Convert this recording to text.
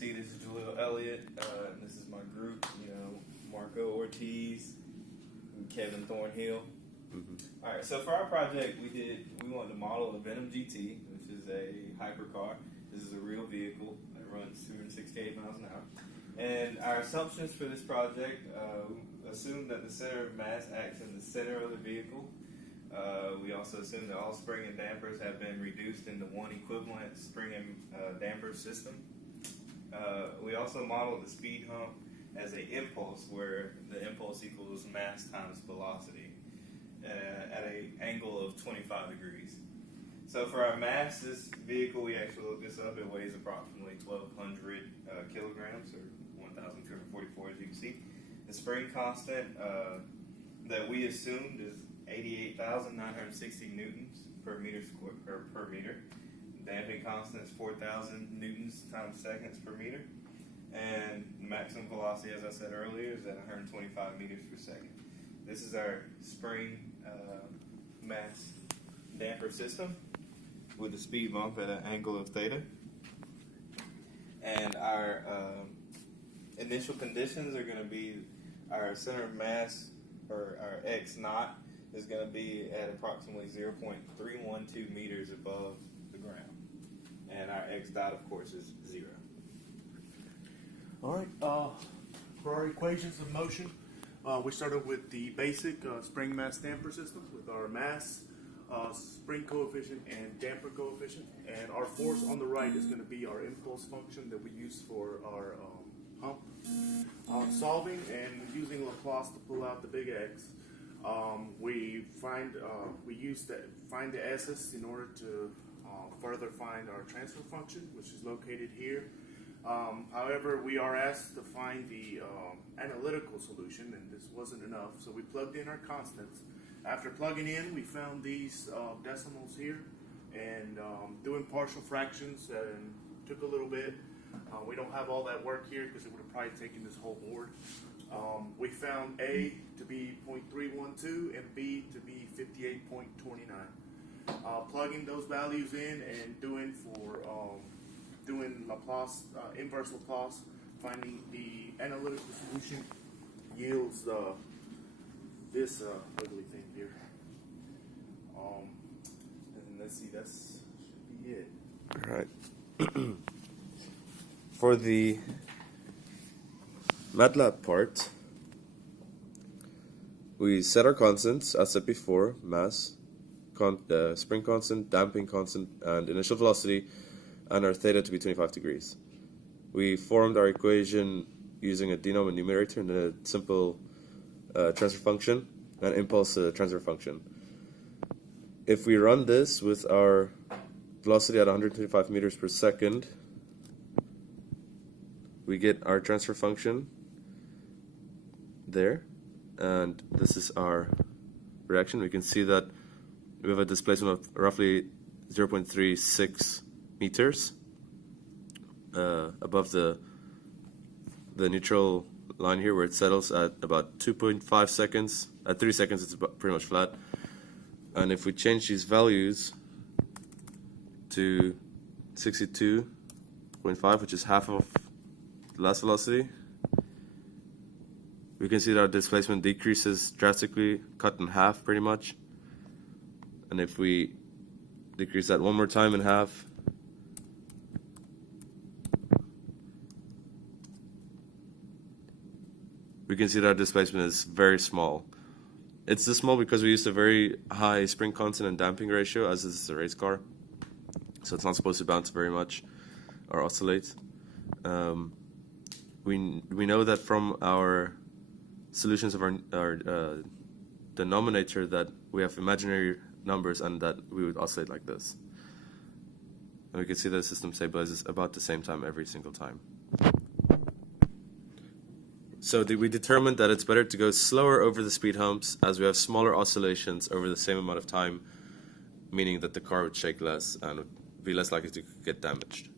see, this is Jaleel Elliott. And this is my group. Marco Ortiz, and Kevin Thornhill. Mm-hmm. All right. So for our project, we wanted to model a Venom GT, which is a hypercar. This is a real vehicle that runs 268 miles an hour. And our assumptions for this project assume that the center of mass acts in the center of the vehicle. We also assume that all spring and dampers have been reduced into one equivalent spring and damper system. We also modeled the speed hump as an impulse, where the impulse equals mass times velocity at an angle of 25 degrees. So for our mass, this vehicle, we actually looked this up. It weighs approximately 1,200 kilograms, or 1,244, as you can see. The spring constant that we assumed is 88,960 newtons per meter square per meter. Damping constant is 4,000 newtons times seconds per meter, and maximum velocity, as I said earlier, is at 125 meters per second. This is our spring mass damper system with the speed bump at an angle of theta, and our initial conditions are going to be our center of mass, or our x naught, is going to be at approximately 0.312 meters above the ground. And our x dot, of course, is 0. All right. For our equations of motion, we started with the basic spring mass damper system with our mass, spring coefficient, and damper coefficient. And our force on the right is going to be our impulse function that we use for our hump. Solving and using Laplace to pull out the big X, we find the S's in order to further find our transfer function, which is located here. However, we are asked to find the analytical solution, and this wasn't enough, so we plugged in our constants. After plugging in, we found these decimals here, and doing partial fractions and took a little bit. We don't have all that work here because it would have probably taken this whole board. We found A to be 0.312 and B to be 58.29. Plugging those values in and doing Laplace, inverse Laplace, finding the analytical solution yields this ugly thing here. And let's see, that should be it. All right. For the MATLAB part, we set our constants, as said before: mass, spring constant, damping constant, and initial velocity, and our theta to be 25 degrees. We formed our equation using a denom and numerator and a simple transfer function, and impulse transfer function. If we run this with our velocity at 125 meters per second, we get our transfer function there, and this is our reaction. We can see that we have a displacement of roughly 0.36 meters above the neutral line here, where it settles at about 2.5 seconds. At 3 seconds, it's pretty much flat. And if we change these values to 62.5, which is half of the last velocity, we can see that our displacement decreases drastically, cut in half pretty much. And if we decrease that one more time in half, we can see that our displacement is very small. It's this small because we used a very high spring constant and damping ratio, as this is a race car. So it's not supposed to bounce very much or oscillate. We know that from our solutions of our denominator that we have imaginary numbers and that we would oscillate like this. And we can see that the system stabilizes about the same time every single time. So we determined that it's better to go slower over the speed humps, as we have smaller oscillations over the same amount of time, meaning that the car would shake less and would be less likely to get damaged.